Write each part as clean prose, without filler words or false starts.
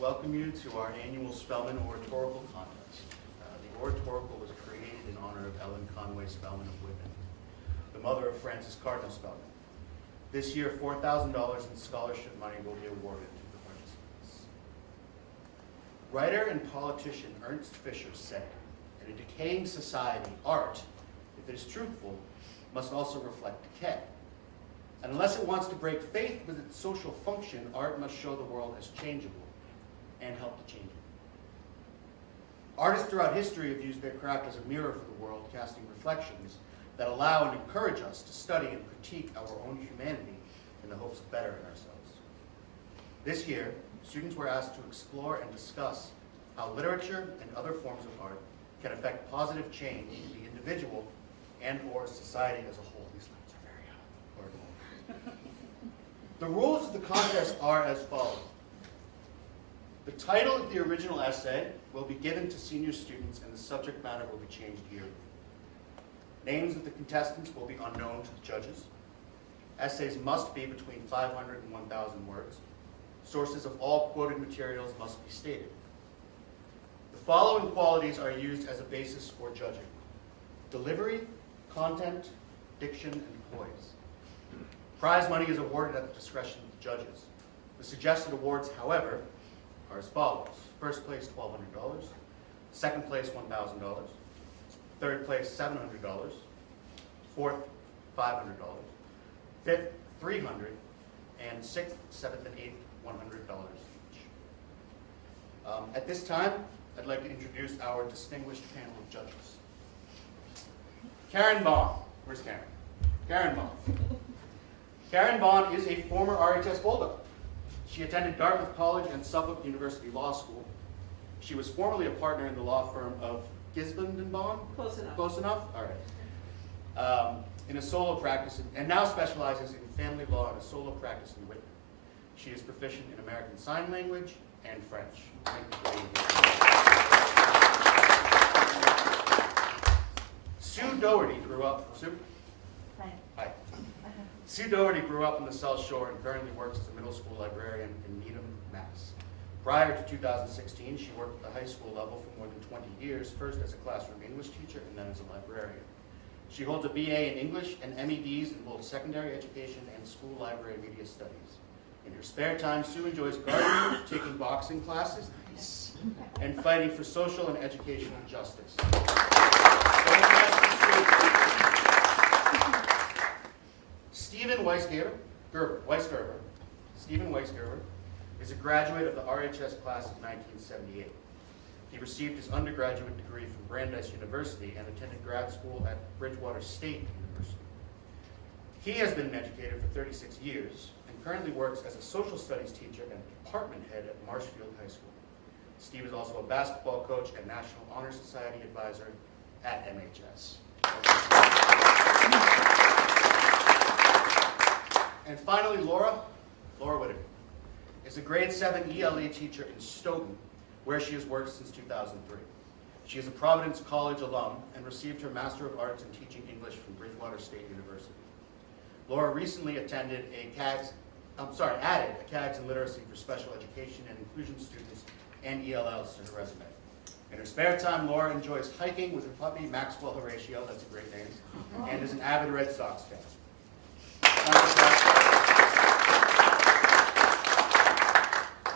welcome you to our annual Spellman Oratorical contest. The Oratorical was created in honor of Ellen Conway Spellman of Whitman, the mother of Francis Cardinal Spellman. This year, $4,000 in scholarship money will be awarded to the participants. Writer and politician Ernst Fisher said, in a decaying society, art, if it is truthful, must also reflect decay. And unless it wants to break faith with its social function, art must show the world as changeable and help to change it. Artists throughout history have used their craft as a mirror for the world, casting reflections that allow and encourage us to study and critique our own humanity in the hopes of bettering ourselves. This year, students were asked to explore and discuss how literature and other forms of art can affect positive change in the individual and or society as a whole. These lights are very hot. The rules of the contest are as follows. The title of the original essay will be given to senior students and the subject matter will be changed yearly. Names of the contestants will be unknown to the judges. Essays must be between 500 and 1,000 words. Sources of all quoted materials must be stated. The following qualities are used as a basis for judging: delivery, content, diction, and poise. Prize money is awarded at the discretion of the judges. The suggested awards, however, are as follows. First place, $1,200. Second place, $1,000. Third place, $700. Fourth, $500. Fifth, $300. And sixth, seventh, and eighth, $100 each. At this time, I'd like to introduce our distinguished panel of judges. Karen Bond. Where's Karen? Karen Bond. Karen Bond is a former RHS Bulldog. She attended Dartmouth College and Suffolk University Law School. She was formerly a partner in the law firm of Gisbond and Bond? Close enough. Close enough? All right. In a solo practice, and now specializes in family law and a solo practice in Whitman. She is proficient in American Sign Language and French. Thank you for being here. Sue Doherty grew up. Sue? Hi. Hi. Sue Doherty grew up in the South Shore and currently works as a middle school librarian in Needham, Mass. Prior to 2016, she worked at the high school level for more than 20 years, first as a classroom English teacher and then as a librarian. She holds a BA in English and MEDs in both secondary education and school library media studies. In her spare time, Sue enjoys gardening, taking boxing classes, and fighting for social and educational justice. Stephen Weisgerber is a graduate of the RHS class of 1978. He received his undergraduate degree from Brandeis University and attended grad school at Bridgewater State University. He has been an educator for 36 years and currently works as a social studies teacher and department head at Marshfield High School. Steve is also a basketball coach and National Honor Society advisor at MHS. And finally, Laura Whittaker is a grade 7 ELA teacher in Stoughton, where she has worked since 2003. She is a Providence College alum and received her Master of Arts in Teaching English from Bridgewater State University. Laura recently added a CAGS in Literacy for Special Education and Inclusion students and ELLs to her resume. In her spare time, Laura enjoys hiking with her puppy, Maxwell Horatio, that's a great name, and is an avid Red Sox fan.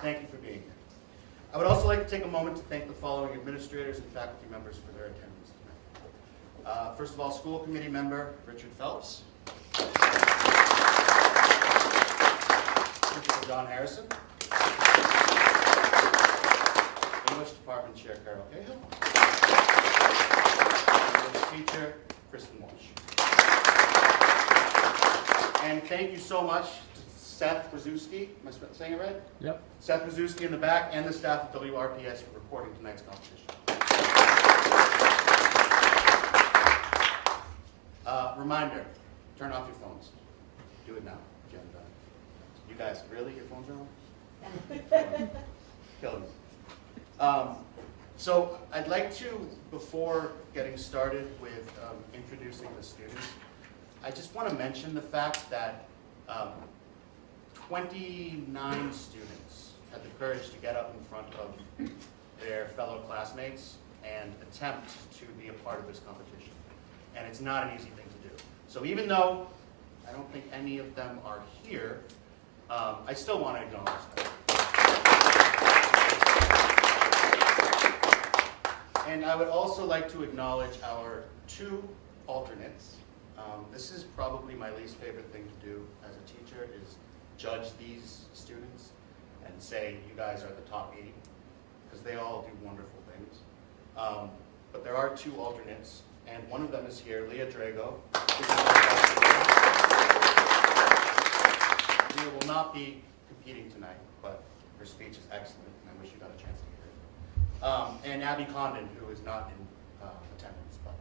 Thank you for being here. I would also like to take a moment to thank the following administrators and faculty members for their attendance tonight. First of all, school committee member Richard Phelps. Principal John Harrison. English Department Chair Carol Cahill. English teacher Kristen Walsh. And thank you so much to Seth Brzezinski. Am I saying it right? Yep. Seth Brzezinski in the back and the staff of WRPS for recording tonight's competition. Reminder, turn off your phones. Do it now. Jen, you guys, really? Your phones are on? Killing me. So I'd like to, before getting started with introducing the students, I just want to mention the fact that 29 students had the courage to get up in front of their fellow classmates and attempt to be a part of this competition. And it's not an easy thing to do. So even though I don't think any of them are here, I still want to acknowledge them. And I would also like to acknowledge our 2 alternates. This is probably my least favorite thing to do as a teacher, is judge these students and say, you guys are the top 80, because they all do wonderful things. But there are 2 alternates, and one of them is here, Leah Drago. Leah will not be competing tonight, but her speech is excellent, and I wish you got a chance to hear it. And Abby Condon, who is not in attendance. But.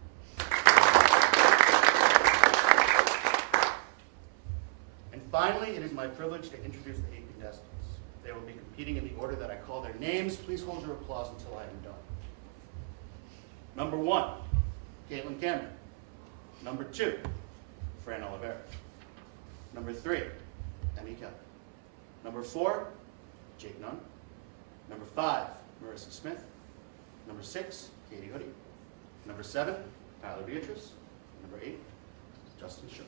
And finally, it is my privilege to introduce the 8 contestants. They will be competing in the order that I call their names. Please hold your applause until I am done. Number 1, Kaitlyn Cameron. Number 2, Fran Oliveira. Number 3, Emmy Kelly. Number 4, Jake Nunn. Number 5, Marissa Smith. Number 6, Katie Hoodie. Number 7, Tyler Beatrice. Number 8, Justin Schiff.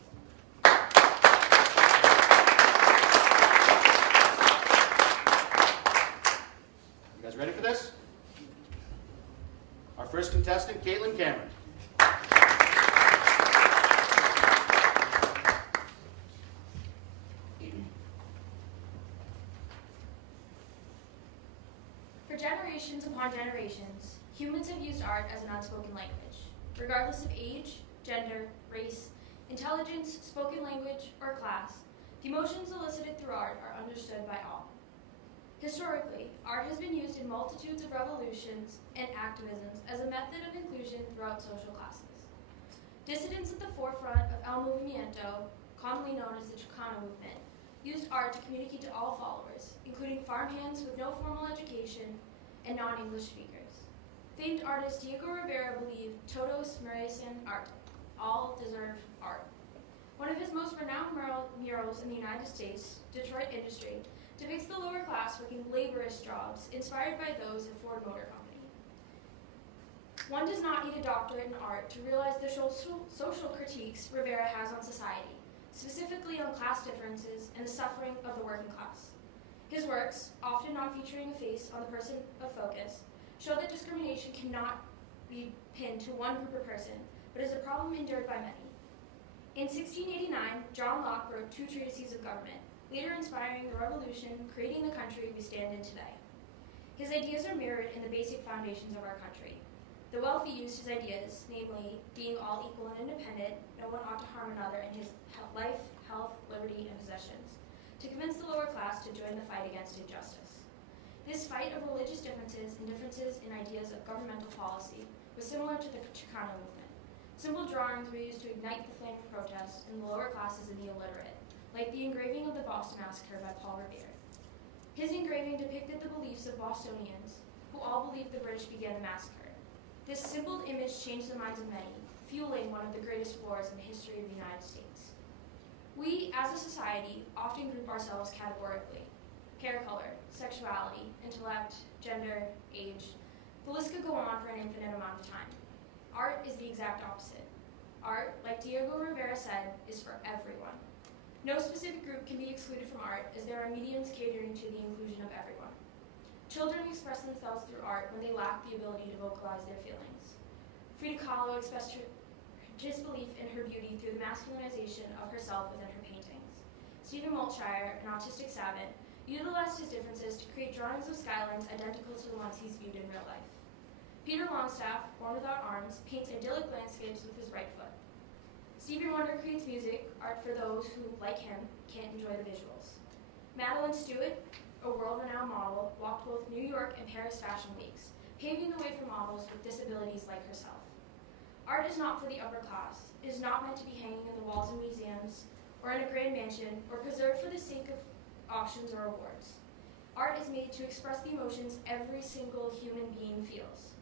You guys ready for this? Our first contestant, Kaitlyn Cameron. For generations upon generations, humans have used art as an unspoken language. Regardless of age, gender, race, intelligence, spoken language, or class, the emotions elicited through art are understood by all. Historically, art has been used in multitudes of revolutions and activisms as a method of inclusion throughout social classes. Dissidents at the forefront of El Movimiento, commonly known as the Chicano movement, used art to communicate to all followers, including farmhands with no formal education and non-English speakers. Famed artist Diego Rivera believed todos merecen arte, all deserve art. One of his most renowned murals in the United States, Detroit Industry, depicts the lower class working laborious jobs inspired by those at Ford Motor Company. One does not need a doctorate in art to realize the social critiques Rivera has on society, specifically on class differences and the suffering of the working class. His works, often not featuring a face on the person of focus, show that discrimination cannot be pinned to one group or person, but is a problem endured by many. In 1689, John Locke wrote 2 treatises of government, later inspiring the revolution, creating the country we stand in today. His ideas are mirrored in the basic foundations of our country. The wealthy used his ideas, namely, being all equal and independent, no one ought to harm another in his life, health, liberty, and possessions, to convince the lower class to join the fight against injustice. This fight of religious differences and differences in ideas of governmental policy was similar to the Chicano movement. Simple drawings were used to ignite the flame of protest in the lower classes and the illiterate, like the engraving of the Boston Massacre by Paul Revere. His engraving depicted the beliefs of Bostonians, who all believed the British began the massacre. This simple image changed the minds of many, fueling one of the greatest wars in the history of the United States. We, as a society, often group ourselves categorically: hair color, sexuality, intellect, gender, age. The list could go on for an infinite amount of time. Art is the exact opposite. Art, like Diego Rivera said, is for everyone. No specific group can be excluded from art, as there are mediums catering to the inclusion of everyone. Children express themselves through art when they lack the ability to vocalize their feelings. Frida Kahlo expressed her disbelief in her beauty through the masculinization of herself within her paintings. Stephen Maltshire, an autistic savant, utilized his differences to create drawings of skylines identical to the ones he's viewed in real life. Peter Longstaff, born without arms, paints idyllic landscapes with his right foot. Stevie Wonder creates music, art for those who, like him, can't enjoy the visuals. Madeline Stewart, a world-renowned model, walked both New York and Paris fashion weeks, paving the way for models with disabilities like herself. Art is not for the upper class. It is not meant to be hanging in the walls of museums, or in a grand mansion, or preserved for the sake of auctions or awards. Art is made to express the emotions every single human being feels.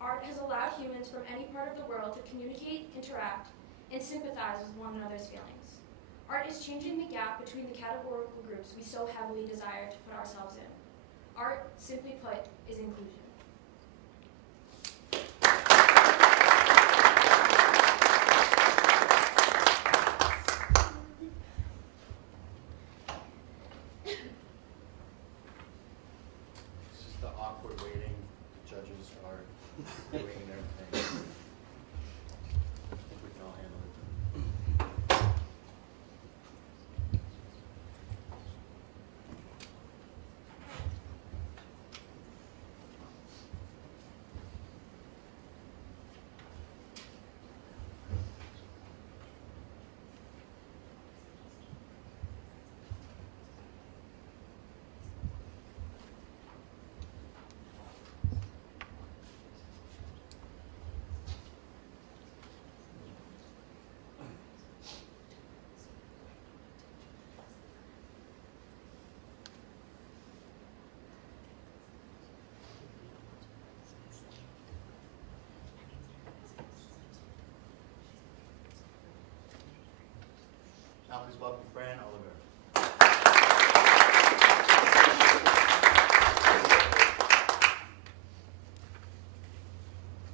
Art has allowed humans from any part of the world to communicate, interact, and sympathize with one another's feelings. Art is changing the gap between the categorical groups we so heavily desire to put ourselves in. Art, simply put, is inclusion. It's just the awkward waiting. The judges are waiting their thing. I think we can all handle it. Now please welcome Fran Oliver.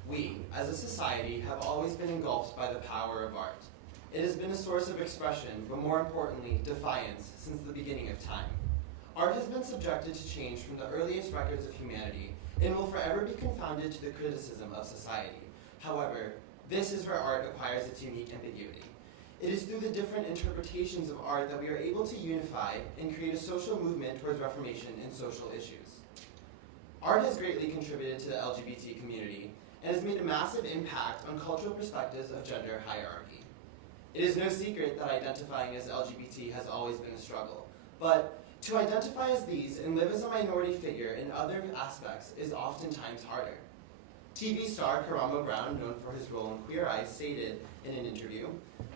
We, as a society, have always been engulfed by the power of art. It has been a source of expression, but more importantly, defiance, since the beginning of time. Art has been subjected to change from the earliest records of humanity, and will forever be confounded to the criticism of society. However, this is where art acquires its unique ambiguity. It is through the different interpretations of art that we are able to unify and create a social movement towards reformation in social issues. Art has greatly contributed to the LGBT community and has made a massive impact on cultural perspectives of gender hierarchy. It is no secret that identifying as LGBT has always been a struggle, but to identify as these and live as a minority figure in other aspects is oftentimes harder. TV star Karla Brown, known for his role in Queer Eye, stated in an interview,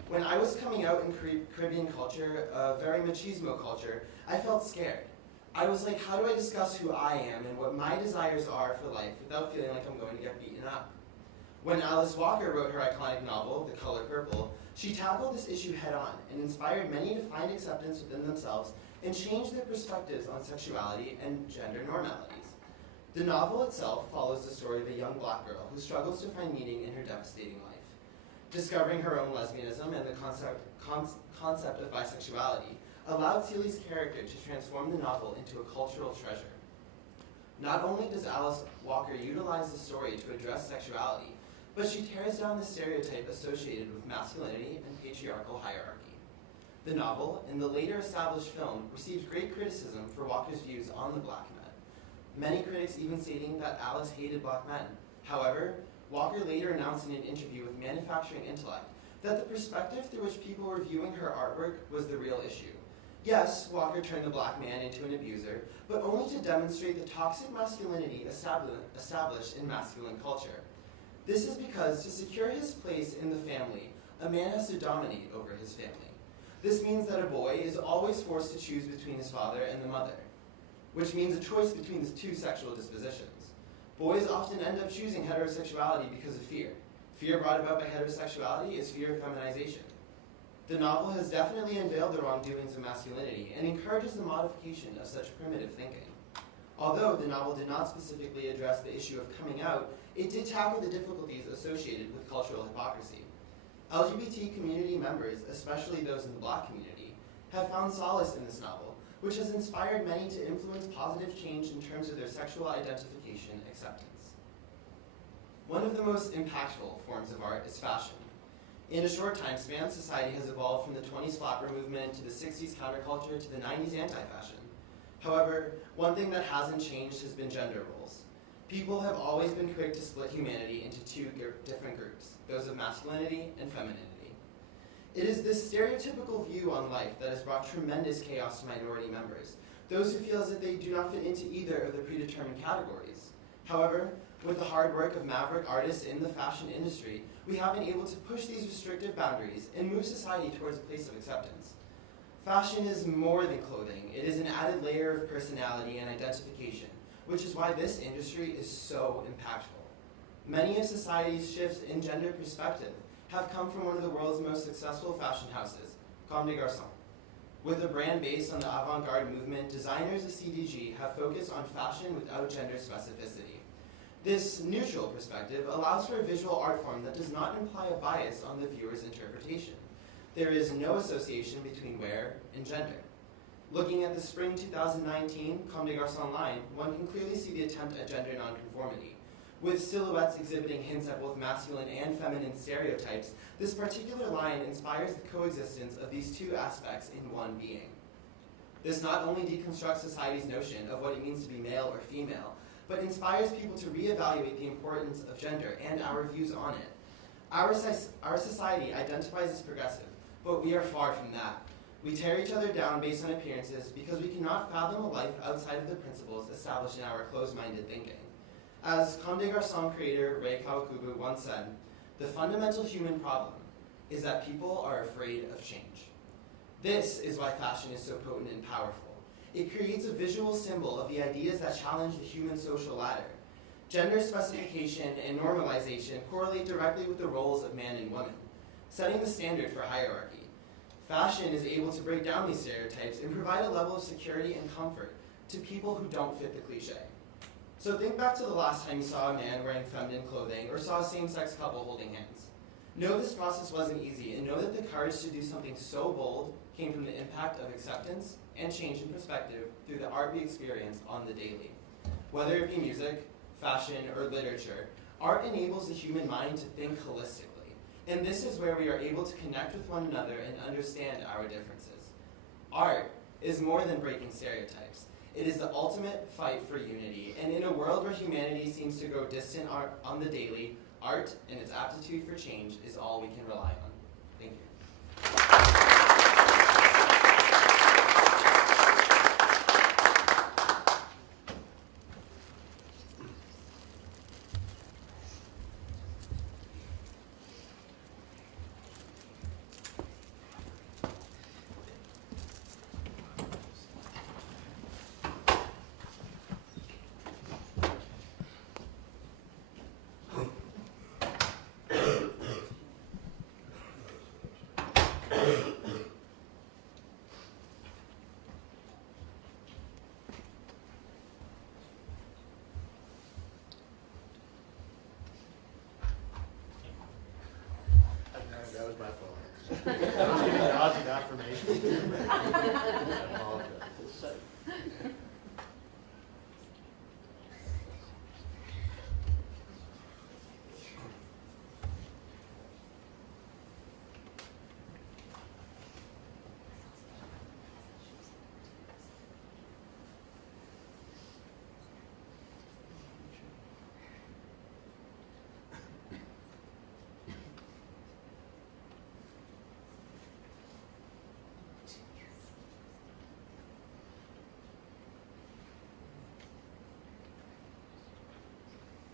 "When I was coming out in Caribbean culture, a very machismo culture, I felt scared. I was like, how do I discuss who I am and what my desires are for life without feeling like I'm going to get beaten up?" When Alice Walker wrote her iconic novel, The Color Purple, she tackled this issue head-on and inspired many to find acceptance within themselves and change their perspectives on sexuality and gender normalities. The novel itself follows the story of a young black girl who struggles to find meaning in her devastating life. Discovering her own lesbianism and the concept of bisexuality allowed Seeley's character to transform the novel into a cultural treasure. Not only does Alice Walker utilize the story to address sexuality, but she tears down the stereotype associated with masculinity and patriarchal hierarchy. The novel, and the later established film, received great criticism for Walker's views on the black men. Many critics even stating that Alice hated black men. However, Walker later announced in an interview with Manufacturing Intellect that the perspective through which people were viewing her artwork was the real issue. Yes, Walker turned the black man into an abuser, but only to demonstrate the toxic masculinity established in masculine culture. This is because to secure his place in the family, a man has to dominate over his family. This means that a boy is always forced to choose between his father and the mother, which means a choice between the two sexual dispositions. Boys often end up choosing heterosexuality because of fear. Fear brought about by heterosexuality is fear of feminization. The novel has definitely unveiled the wrongdoings of masculinity and encourages the modification of such primitive thinking. Although the novel did not specifically address the issue of coming out, it did tackle the difficulties associated with cultural hypocrisy. LGBT community members, especially those in the black community, have found solace in this novel, which has inspired many to influence positive change in terms of their sexual identification acceptance. One of the most impactful forms of art is fashion. In a short time span, society has evolved from the 20s flapper movement to the 60s counterculture to the 90s anti-fashion. However, one thing that hasn't changed has been gender roles. People have always been quick to split humanity into two different groups, those of masculinity and femininity. It is this stereotypical view on life that has brought tremendous chaos to minority members, those who feel as if they do not fit into either of the predetermined categories. However, with the hard work of maverick artists in the fashion industry, we have been able to push these restrictive boundaries and move society towards a place of acceptance. Fashion is more than clothing. It is an added layer of personality and identification, which is why this industry is so impactful. Many of society's shifts in gender perspective have come from one of the world's most successful fashion houses, Comme des Garçons. With a brand based on the avant-garde movement, designers of CDG have focused on fashion without gender specificity. This neutral perspective allows for a visual art form that does not imply a bias on the viewer's interpretation. There is no association between wear and gender. Looking at the spring 2019 Comme des Garçons line, one can clearly see the attempt at gender nonconformity. With silhouettes exhibiting hints at both masculine and feminine stereotypes, this particular line inspires the coexistence of these two aspects in one being. This not only deconstructs society's notion of what it means to be male or female, but inspires people to reevaluate the importance of gender and our views on it. Our society identifies as progressive, but we are far from that. We tear each other down based on appearances because we cannot fathom a life outside of the principles established in our closed-minded thinking. As Comme des Garçons creator Ray Kawakubo once said, the fundamental human problem is that people are afraid of change. This is why fashion is so potent and powerful. It creates a visual symbol of the ideas that challenge the human social ladder. Gender specification and normalization correlate directly with the roles of man and woman, setting the standard for hierarchy. Fashion is able to break down these stereotypes and provide a level of security and comfort to people who don't fit the cliche. So think back to the last time you saw a man wearing feminine clothing or saw a same-sex couple holding hands. Know this process wasn't easy, and know that the courage to do something so bold came from the impact of acceptance and change in perspective through the art we experience on the daily. Whether it be music, fashion, or literature, art enables the human mind to think holistically. And this is where we are able to connect with one another and understand our differences. Art is more than breaking stereotypes. It is the ultimate fight for unity. And in a world where humanity seems to grow distant on the daily, art and its aptitude for change is all we can rely on. Thank you. That was my fault. I was giving nods of affirmation. I apologize.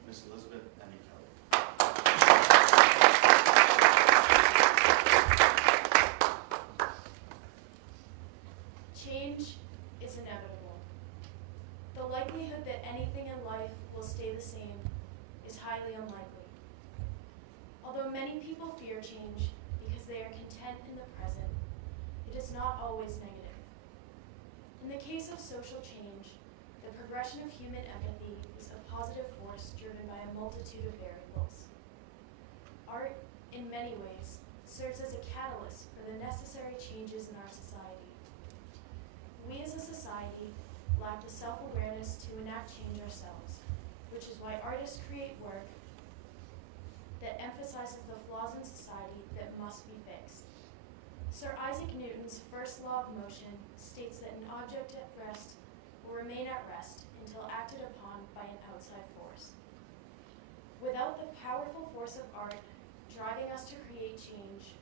Miss Elizabeth Emmy Kelly. Change is inevitable. The likelihood that anything in life will stay the same is highly unlikely. Although many people fear change because they are content in the present, it is not always negative. In the case of social change, the progression of human empathy is a positive force driven by a multitude of variables. Art, in many ways, serves as a catalyst for the necessary changes in our society. We as a society lack the self-awareness to enact change ourselves, which is why artists create work that emphasizes the flaws in society that must be fixed. Sir Isaac Newton's first law of motion states that an object at rest will remain at rest until acted upon by an outside force. Without the powerful force of art driving us to create change,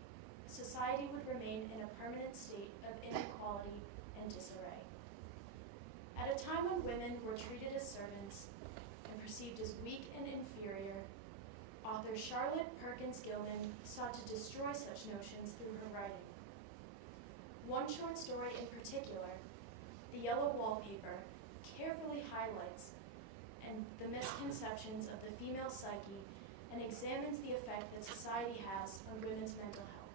society would remain in a permanent state of inequality and disarray. At a time when women were treated as servants and perceived as weak and inferior, author Charlotte Perkins Gilman sought to destroy such notions through her writing. One short story in particular, The Yellow Wallpaper, carefully highlights the misconceptions of the female psyche and examines the effect that society has on women's mental health.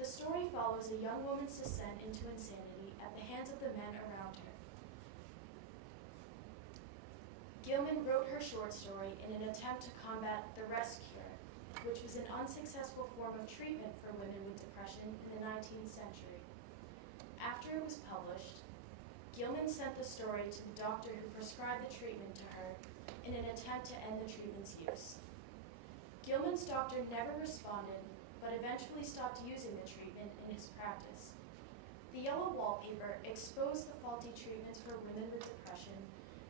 The story follows a young woman's descent into insanity at the hands of the men around her. Gilman wrote her short story in an attempt to combat the rest cure, which was an unsuccessful form of treatment for women with depression in the 19th century. After it was published, Gilman sent the story to the doctor who prescribed the treatment to her in an attempt to end the treatment's use. Gilman's doctor never responded, but eventually stopped using the treatment in his practice. The yellow wallpaper exposed the faulty treatments for women with depression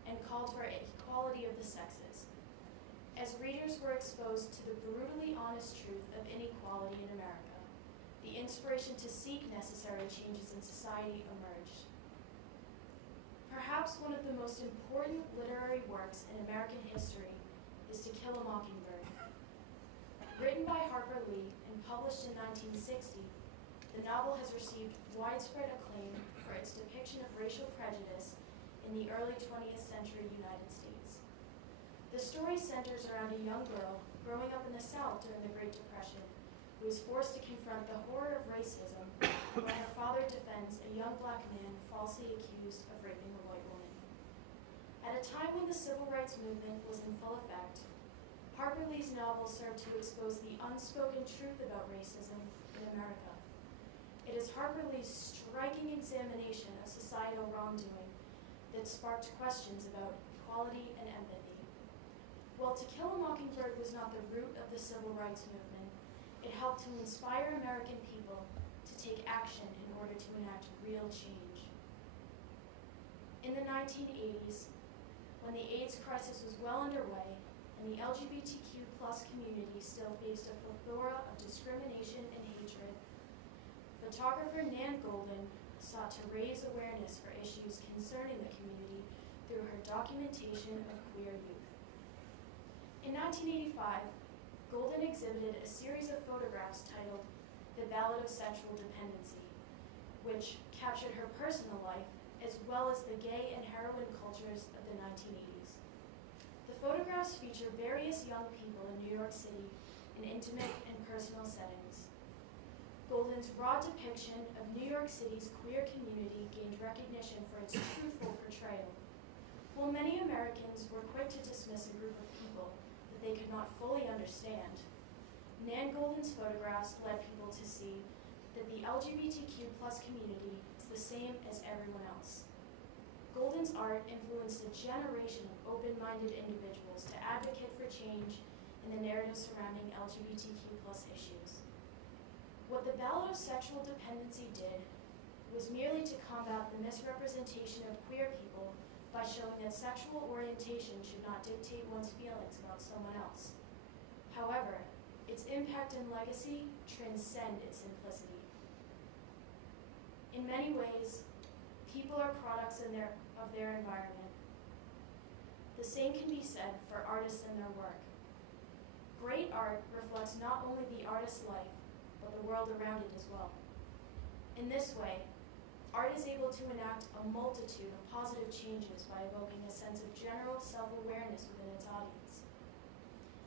and called for equality of the sexes. As readers were exposed to the brutally honest truth of inequality in America, the inspiration to seek necessary changes in society emerged. Perhaps one of the most important literary works in American history is To Kill a Mockingbird. Written by Harper Lee and published in 1960, the novel has received widespread acclaim for its depiction of racial prejudice in the early 20th century United States. The story centers around a young girl growing up in the South during the Great Depression who is forced to confront the horror of racism when her father defends a young black man falsely accused of raping a white woman. At a time when the civil rights movement was in full effect, Harper Lee's novel served to expose the unspoken truth about racism in America. It is Harper Lee's striking examination of societal wrongdoing that sparked questions about equality and empathy. While To Kill a Mockingbird was not the root of the civil rights movement, it helped to inspire American people to take action in order to enact real change. In the 1980s, when the AIDS crisis was well underway and the LGBTQ+ community still faced a plethora of discrimination and hatred, photographer Nan Goldin sought to raise awareness for issues concerning the community through her documentation of queer youth. In 1985, Goldin exhibited a series of photographs titled The Ballad of Sexual Dependency, which captured her personal life as well as the gay and heroin cultures of the 1980s. The photographs feature various young people in New York City in intimate and personal settings. Goldin's raw depiction of New York City's queer community gained recognition for its truthful portrayal. While many Americans were quick to dismiss a group of people that they could not fully understand, Nan Goldin's photographs led people to see that the LGBTQ+ community is the same as everyone else. Goldin's art influenced a generation of open-minded individuals to advocate for change in the narrative surrounding LGBTQ+ issues. What The Ballad of Sexual Dependency did was merely to combat the misrepresentation of queer people by showing that sexual orientation should not dictate one's feelings about someone else. However, its impact and legacy transcend its simplicity. In many ways, people are products of their environment. The same can be said for artists and their work. Great art reflects not only the artist's life, but the world around it as well. In this way, art is able to enact a multitude of positive changes by evoking a sense of general self-awareness within its audience.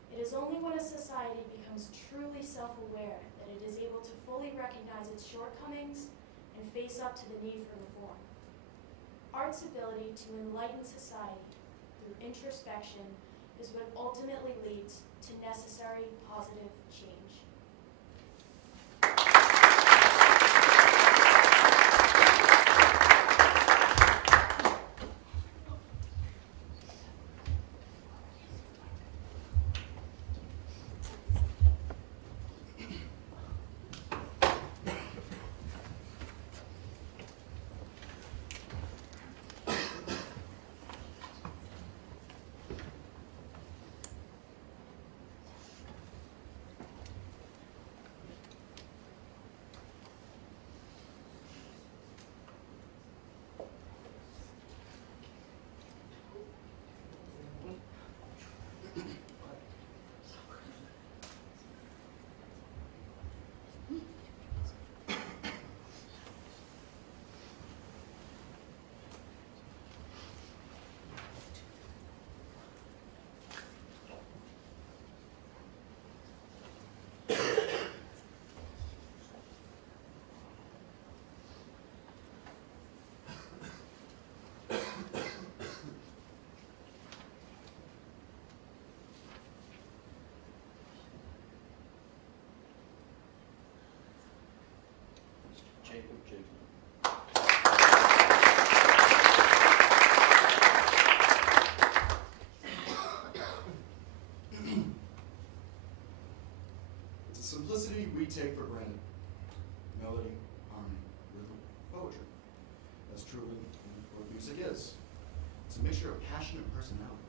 It is only when a society becomes truly self-aware that it is able to fully recognize its shortcomings and face up to the need for reform. Art's ability to enlighten society through introspection is what ultimately leads to necessary positive change. simplicity we take for granted. Melody, harmony, rhythm, poetry. That's truly what music is. It's a mixture of passion and personality.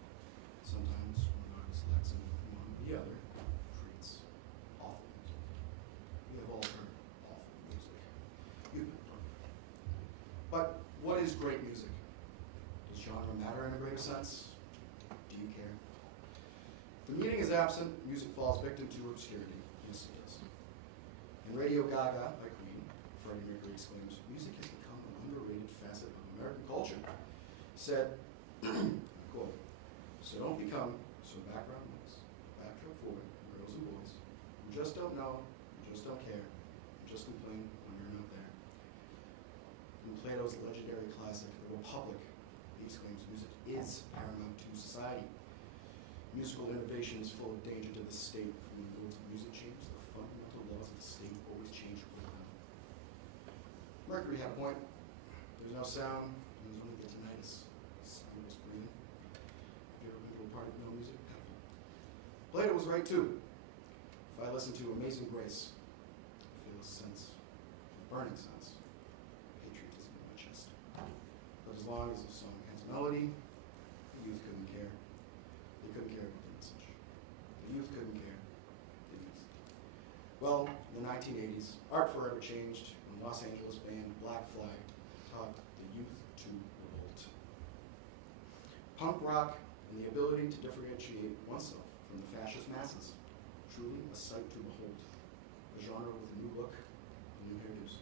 Sometimes one artist lacks in one, the other creates awful music. We have all heard awful music. You've been heard. But what is great music? Does genre matter in a greater sense? Do you care? The meaning is absent, music falls victim to obscurity. Yes, it does. In Radio Gaga by Queen, Freddie Mercury exclaims, music has become an underrated facet of American culture. Said, quote, so don't become so background noise, backdrop for girls and boys who just don't know, who just don't care, who just complain when you're not there. In Plato's legendary classic, The Republic, he exclaims, music is paramount to society. Musical innovation is full of danger to the state. From the rules of music change, the fundamental laws of the state always change with them. Mercury had a point. There's no sound, and there's only the tinnitus. Soundless breathing. Have you ever been to a party with no music? Haven't. Plato was right too. If I listen to Amazing Grace, I feel a sense, a burning sense, of patriotism in my chest. But as long as the song has melody, the youth couldn't care. They couldn't care about the message. The youth couldn't care. The youth. Well, in the 1980s, art forever changed when Los Angeles band Black Flag taught the youth to revolt. Punk rock and the ability to differentiate oneself from the fascist masses. Truly a sight to behold. A genre with a new look and new hairdos.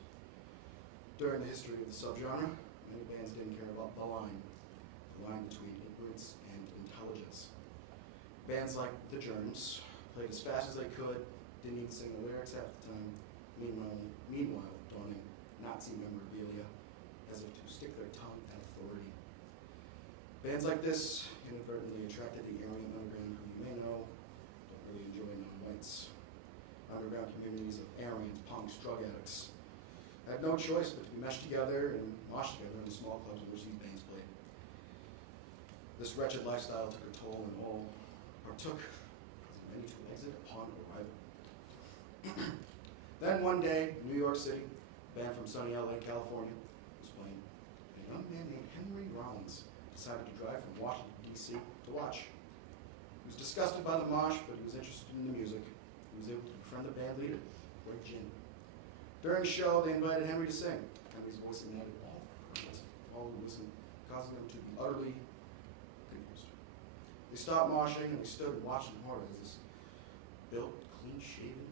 During the history of the subgenre, many bands didn't care about the line between ignorance and intelligence. Bands like The Germs played as fast as they could, didn't even sing the lyrics half the time, meanwhile donning Nazi memorabilia as if to stick their tongue at authority. Bands like this inadvertently attracted the Aryan underground, who you may know don't really enjoy non-whites. Underground communities of Aryans, punks, drug addicts had no choice but to be meshed together and mosh together in the small clubs in which these bands played. This wretched lifestyle took a toll and all partook, causing many to exit upon arrival. Then one day, in New York City, a band from sunny LA, California, was playing. A young man named Henry Rollins decided to drive from Washington, D.C. to watch. He was disgusted by the mosh, but he was interested in the music. He was able to befriend the band leader, Roy Ginn. During the show, they invited Henry to sing. Henry's voice ignited all who listened, causing them to be utterly confused. They stopped moshing and they stood and watched in horror as this built, clean-shaven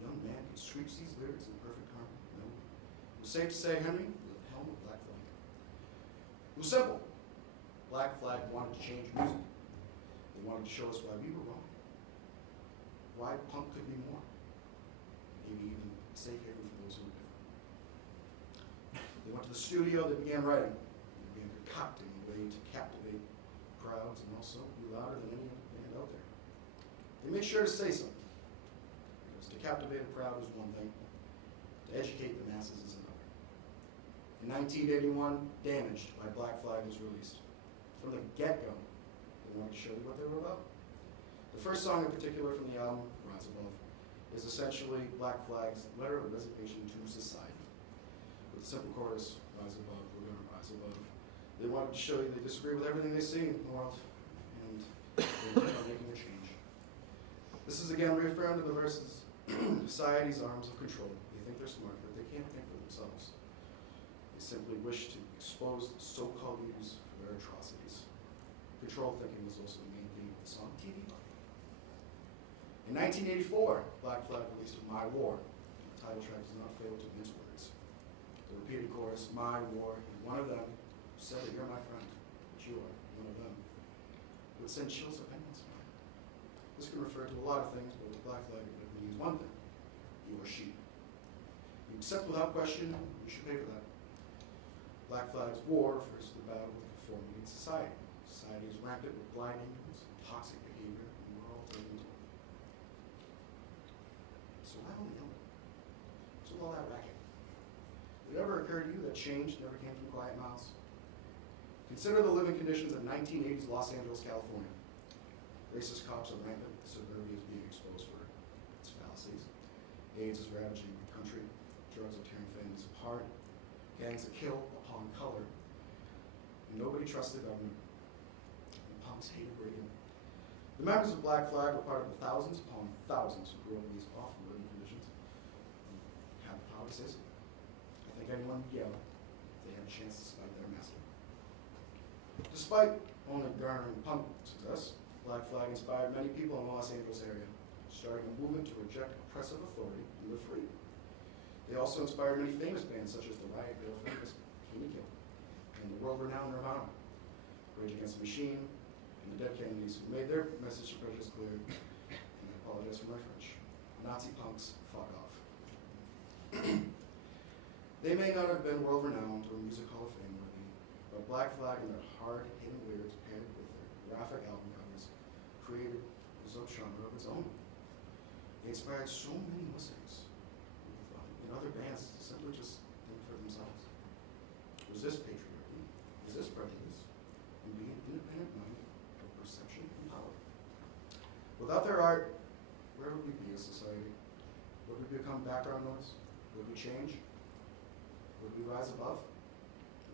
young man could screech these lyrics in perfect harmony. No. It was safe to say Henry was at the helm of Black Flag. It was simple. Black Flag wanted to change music. They wanted to show us why we were wrong. Why punk could be more. Maybe even a safe haven for those who were different. They went to the studio, they began writing. They began concocting a way to captivate crowds and also be louder than any other band out there. They made sure to say something. Because to captivate a crowd is one thing, to educate the masses is another. In 1981, Damaged by Black Flag was released. From the get-go, they wanted to show you what they were about. The first song in particular from the album, Rise Above, is essentially Black Flag's letter of resignation to society. With a simple chorus, rise above, we're gonna rise above. They wanted to show you they disagree with everything they see in the world, and they intend on making a change. This is again reaffirmed in the verses, society's arms of control. They think they're smart, but they can't think for themselves. They simply wish to expose the so-called leaders for their atrocities. Control thinking was also the main theme of the song TV Party. In 1984, Black Flag released My War. The title track does not fail to mince words. The repeated chorus, My War, and one of them said that you're my friend, but you are one of them, would send chills up anyone's spine. This can refer to a lot of things, but with Black Flag, it means one thing, he or she. You accept without question, you should pay for that. Black Flag's war refers to the battle with conformity in society. Society is rampant with blind ignorance, toxic behavior, and we're all taken to it. So why only yellow? What's with all that racket? Did it ever occur to you that change never came from quiet mouths? Consider the living conditions of 1980s Los Angeles, California. Racist cops are rampant, suburbia is being exposed for its fallacies. AIDS is ravaging the country. Drugs are tearing families apart. Gangs that kill upon color. And nobody trusts the government. And punks hated Reagan. The members of Black Flag were part of the thousands upon thousands who grew up in these awful living conditions and had the power to say so. I think anyone would yell if they had a chance to spite their master. Despite only garnering punk success, Black Flag inspired many people in the Los Angeles area, starting a movement to reject oppressive authority and live free. They also inspired many famous bands such as the Riot Grrrl, famous King Kill, and the world-renowned Nirvana, Rage Against the Machine, and the Dead Kennedys, who made their message to protest clear. And I apologize for my French. Nazi punks, fuck off. They may not have been world-renowned or Music Hall of Fame worthy, but Black Flag and their hard-hitting lyrics paired with their graphic album covers created a subgenre of its own. They inspired so many listeners in other bands to simply just think for themselves. Resist patriarchy, resist prejudice, and be an independent mind of perception and power. Without their art, where would we be as society? Would we become background noise? Would we change? Would we rise above?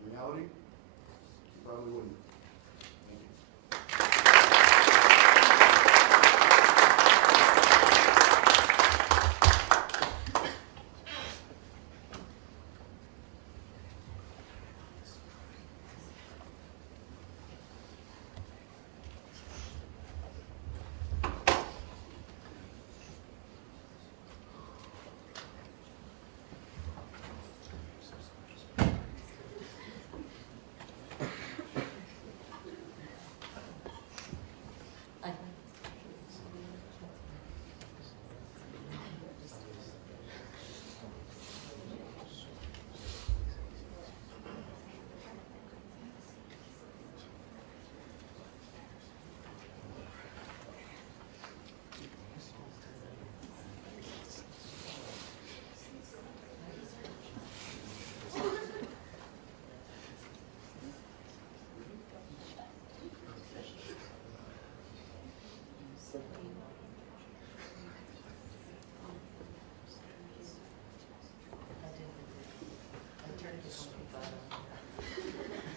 In reality, we probably wouldn't. Thank you.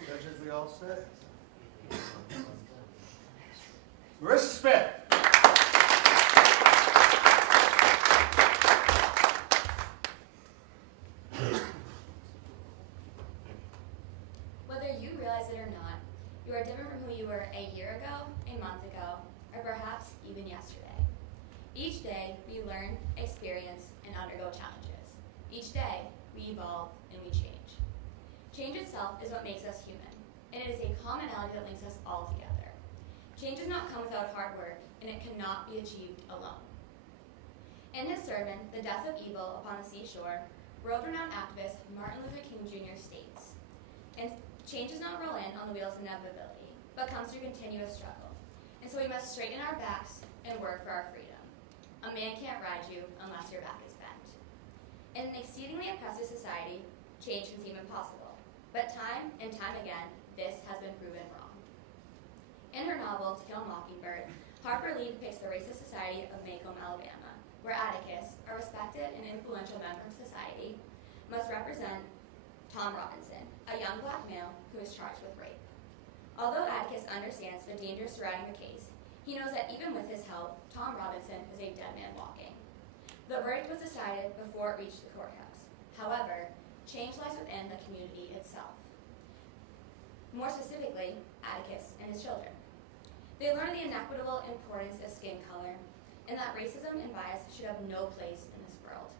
Judges, we all set? Marissa Smith. Whether you realize it or not, you are different from who you were a year ago, a month ago, or perhaps even yesterday. Each day, we learn, experience, and undergo challenges. Each day, we evolve and we change. Change itself is what makes us human, and it is a commonality that links us all together. Change does not come without hard work, and it cannot be achieved alone. In his sermon, The Death of Evil Upon the Seashore, world-renowned activist Martin Luther King Jr. states, "And change does not roll in on the wheels of inevitability, but comes through continuous struggle. And so we must straighten our backs and work for our freedom. A man can't ride you unless your back is bent." In an exceedingly oppressive society, change can seem impossible. But time and time again, this has been proven wrong. In her novel, To Kill a Mockingbird, Harper Lee depicts the racist society of Macomb, Alabama, where Atticus, a respected and influential member of society, must represent Tom Robinson, a young black male who is charged with rape. Although Atticus understands the danger surrounding the case, he knows that even with his help, Tom Robinson is a dead man walking. The verdict was decided before it reached the courthouse. However, change lies within the community itself. More specifically, Atticus and his children. They learn the inequitable importance of skin color, and that racism and bias should have no place in this world.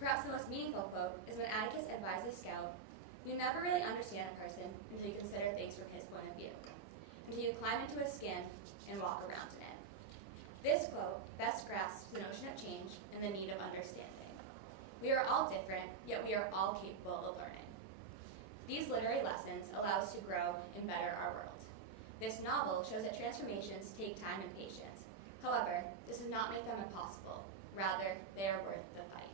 Perhaps the most meaningful quote is when Atticus advises Scout, "You never really understand a person until you consider things from his point of view, until you climb into his skin and walk around in it." This quote best grasps the notion of change and the need of understanding. We are all different, yet we are all capable of learning. These literary lessons allow us to grow and better our world. This novel shows that transformations take time and patience. However, this does not make them impossible. Rather, they are worth the fight.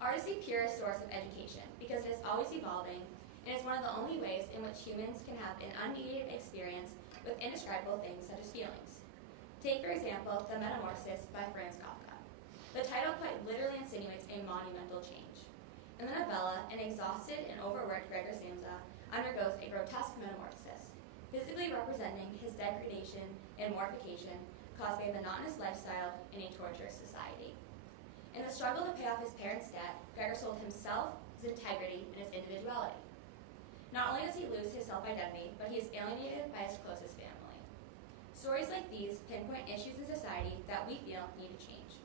Art is the purest source of education because it is always evolving, and is one of the only ways in which humans can have an unmediated experience with indescribable things such as feelings. Take, for example, the Metamorphosis by Franz Kafka. The title quite literally insinuates a monumental change. In the novella, an exhausted and overworked Gregor Samsa undergoes a grotesque metamorphosis, physically representing his degradation and mortification caused by a monotonous lifestyle in a torturous society. In the struggle to pay off his parents' debt, Gregor sold himself, his integrity, and his individuality. Not only does he lose his self-identity, but he is alienated by his closest family. Stories like these pinpoint issues in society that we feel need to change.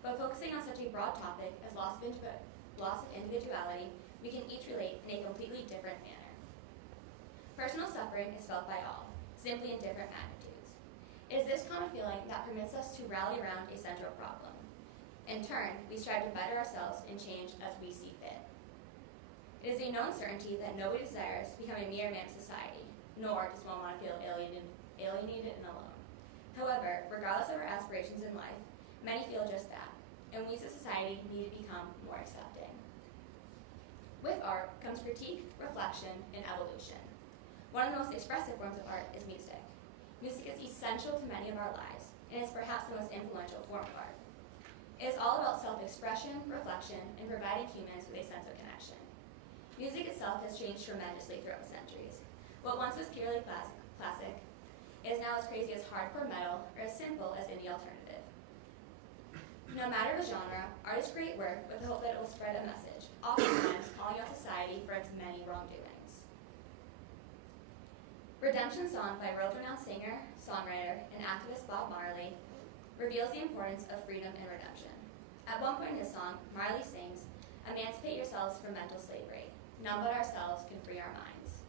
But focusing on such a broad topic as loss of individuality, we can each relate in a completely different manner. Personal suffering is felt by all, simply in different magnitudes. It is this common feeling that permits us to rally around a central problem. In turn, we strive to better ourselves and change as we see fit. It is a known certainty that nobody desires to become a mere man of society, nor does one want to feel alienated and alone. However, regardless of our aspirations in life, many feel just that, and we as a society need to become more accepting. With art comes critique, reflection, and evolution. One of the most expressive forms of art is music. Music is essential to many of our lives, and is perhaps the most influential form of art. It is all about self-expression, reflection, and providing humans with a sense of connection. Music itself has changed tremendously throughout the centuries. What once was purely classic is now as crazy as hardcore metal or as simple as indie alternative. No matter the genre, artists create work with the hope that it will spread a message, oftentimes calling out society for its many wrongdoings. Redemption Song by world-renowned singer, songwriter, and activist Bob Marley reveals the importance of freedom and redemption. At one point in his song, Marley sings, "Emancipate yourselves from mental slavery. None but ourselves can free our minds,"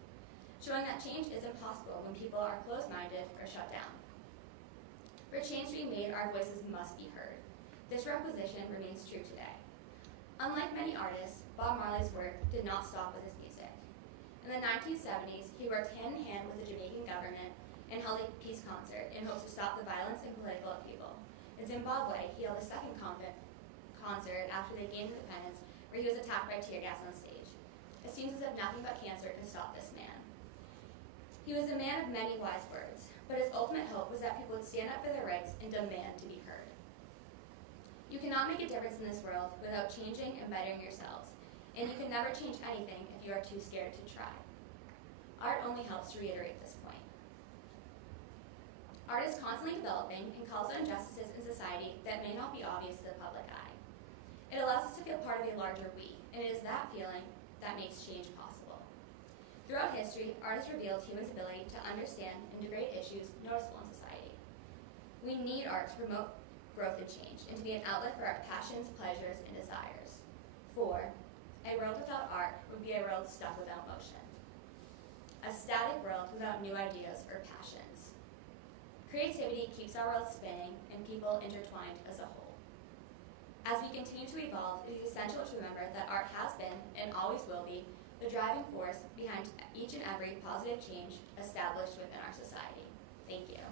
showing that change isn't possible when people are closed-minded or shut down. For change to be made, our voices must be heard. This requisition remains true today. Unlike many artists, Bob Marley's work did not stop with his music. In the 1970s, he worked hand-in-hand with the Jamaican government and held a peace concert in hopes to stop the violence and political upheaval. In Zimbabwe, he held a second concert after they gained independence, where he was attacked by tear gas on stage. It seems as if nothing but cancer could stop this man. He was a man of many wise words, but his ultimate hope was that people would stand up for their rights and demand to be heard. You cannot make a difference in this world without changing and bettering yourselves, and you can never change anything if you are too scared to try. Art only helps to reiterate this point. Art is constantly developing and calls out injustices in society that may not be obvious to the public eye. It allows us to feel part of a larger we, and it is that feeling that makes change possible. Throughout history, art has revealed humans' ability to understand and degrade issues noticeable in society. We need art to promote growth and change, and to be an outlet for our passions, pleasures, and desires. For a world without art would be a world stuck without motion. A static world without new ideas or passions. Creativity keeps our world spinning and people intertwined as a whole. As we continue to evolve, it is essential to remember that art has been, and always will be, the driving force behind each and every positive change established within our society. Thank you.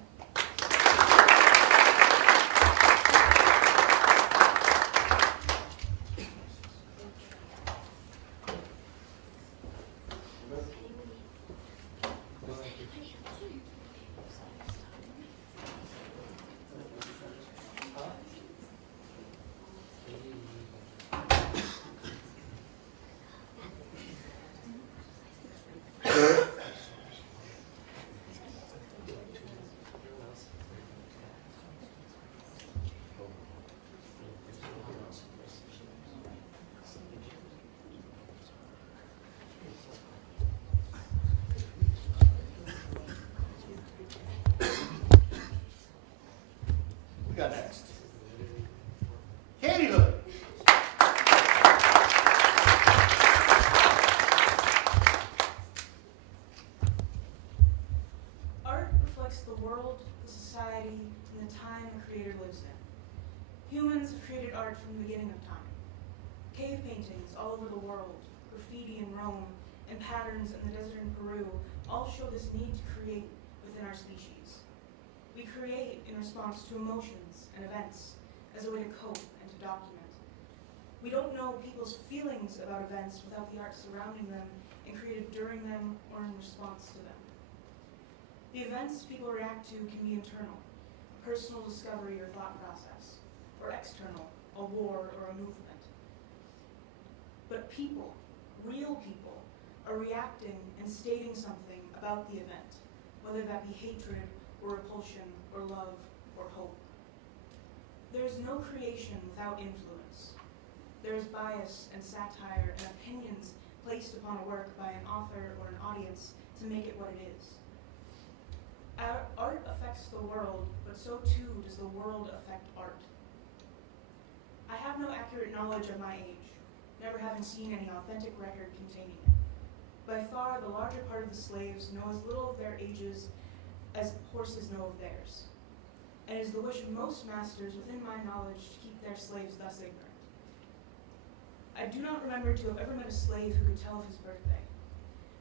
We got next. Katie Hood. Art reflects the world, the society, and the time a creator lives in. Humans have created art from the beginning of time. Cave paintings all over the world, graffiti in Rome, and patterns in the desert in Peru all show this need to create within our species. We create in response to emotions and events as a way to cope and to document. We don't know people's feelings about events without the art surrounding them and created during them or in response to them. The events people react to can be internal, a personal discovery or thought process, or external, a war, or a movement. But people, real people, are reacting and stating something about the event, whether that be hatred or repulsion or love or hope. There is no creation without influence. There is bias and satire and opinions placed upon a work by an author or an audience to make it what it is. Our art affects the world, but so too does the world affect art. I have no accurate knowledge of my age, never having seen any authentic record containing it. By far, the larger part of the slaves know as little of their ages as horses know of theirs. And it is the wish of most masters within my knowledge to keep their slaves thus ignorant. I do not remember to have ever met a slave who could tell of his birthday.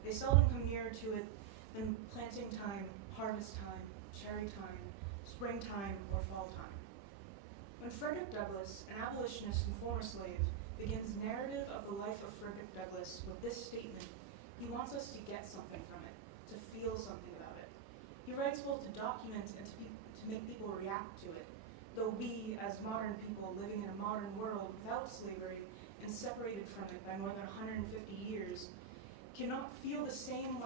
They seldom come nearer to it than planting time, harvest time, cherry time, springtime, or fall time. When Frederick Douglass, an abolitionist and former slave, begins narrative of the life of Frederick Douglass with this statement, he wants us to get something from it, to feel something about it. He writes both to document and to make people react to it, though we, as modern people living in a modern world without slavery and separated from it by more than 150 years, cannot feel the same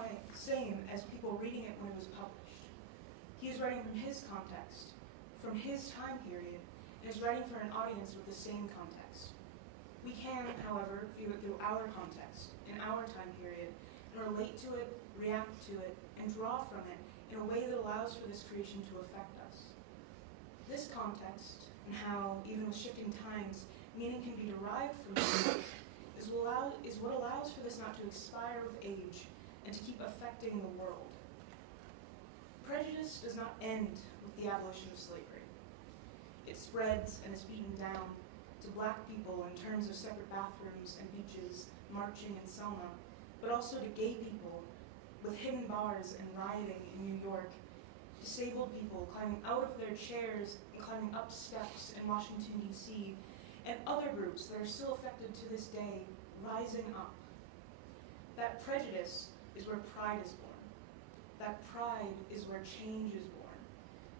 as people reading it when it was published. He is writing from his context, from his time period, and is writing for an audience with the same context. We can, however, view it through our context, in our time period, and relate to it, react to it, and draw from it in a way that allows for this creation to affect us. This context, and how, even with shifting times, meaning can be derived from it, is what allows for this not to expire with age and to keep affecting the world. Prejudice does not end with the abolition of slavery. It spreads and is beaten down to black people in terms of separate bathrooms and beaches, marching in Selma, but also to gay people with hidden bars and rioting in New York, disabled people climbing out of their chairs and climbing up steps in Washington, D.C., and other groups that are still affected to this day, rising up. That prejudice is where pride is born. That pride is where change is born.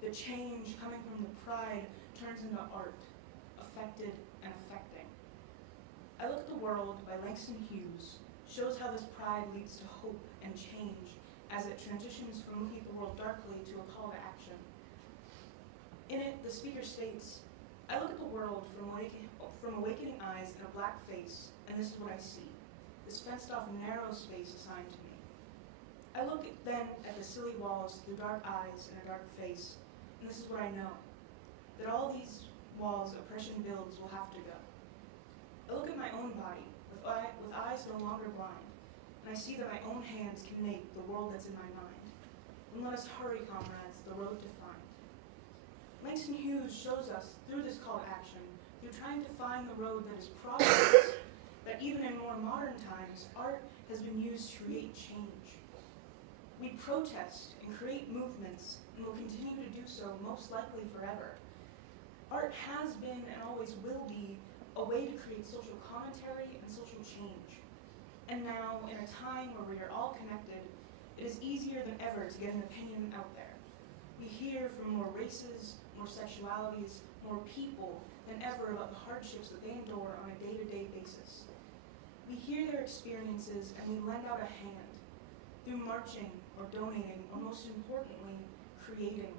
The change coming from the pride turns into art, affected and affecting. I Look at the World by Langston Hughes shows how this pride leads to hope and change as it transitions from looking at the world darkly to a call to action. In it, the speaker states, "I look at the world from awakening eyes and a black face, and this is what I see, this fenced-off narrow space assigned to me. I look then at the silly walls through dark eyes and a dark face, and this is what I know, that all these walls oppression builds will have to go. I look at my own body, with eyes no longer blind, and I see that my own hands can make the world that's in my mind. And let us hurry, comrades, the road to find." Langston Hughes shows us, through this call to action, through trying to find the road that is progress, that even in more modern times, art has been used to create change. We protest and create movements, and will continue to do so most likely forever. Art has been and always will be a way to create social commentary and social change. And now, in a time where we are all connected, it is easier than ever to get an opinion out there. We hear from more races, more sexualities, more people than ever about the hardships that they endure on a day-to-day basis. We hear their experiences and we lend out a hand through marching or donating, or most importantly, creating.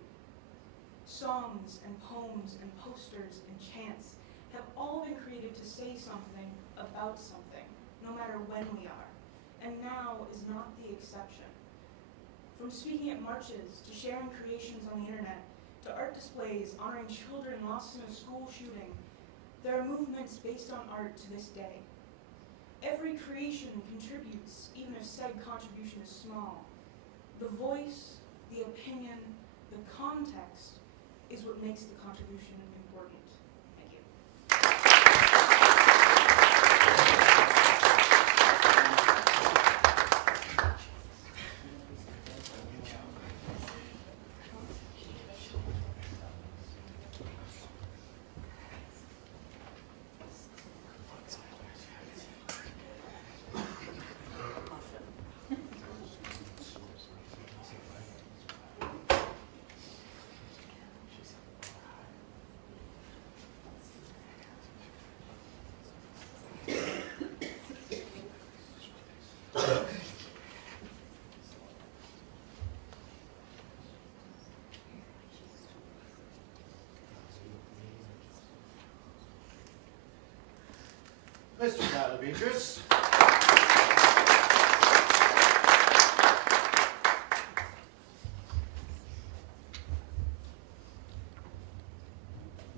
Songs and poems and posters and chants have all been created to say something about something, no matter when we are, and now is not the exception. From speaking at marches, to sharing creations on the internet, to art displays honoring children lost in a school shooting, there are movements based on art to this day. Every creation contributes, even if said contribution is small. The voice, the opinion, the context is what makes the contribution important. Thank you. Mr. Tyler Beatrice.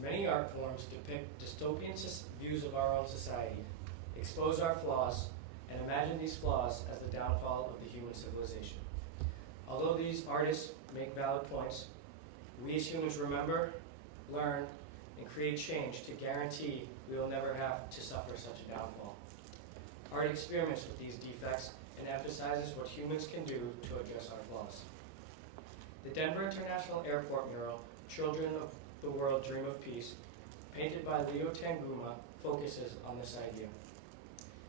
Many art forms depict dystopian views of our own society, expose our flaws, and imagine these flaws as the downfall of the human civilization. Although these artists make valid points, we as humans remember, learn, and create change to guarantee we will never have to suffer such a downfall. Art experiments with these defects and emphasizes what humans can do to address our flaws. The Denver International Airport mural, Children of the World Dream of Peace, painted by Leo Tanguma, focuses on this idea.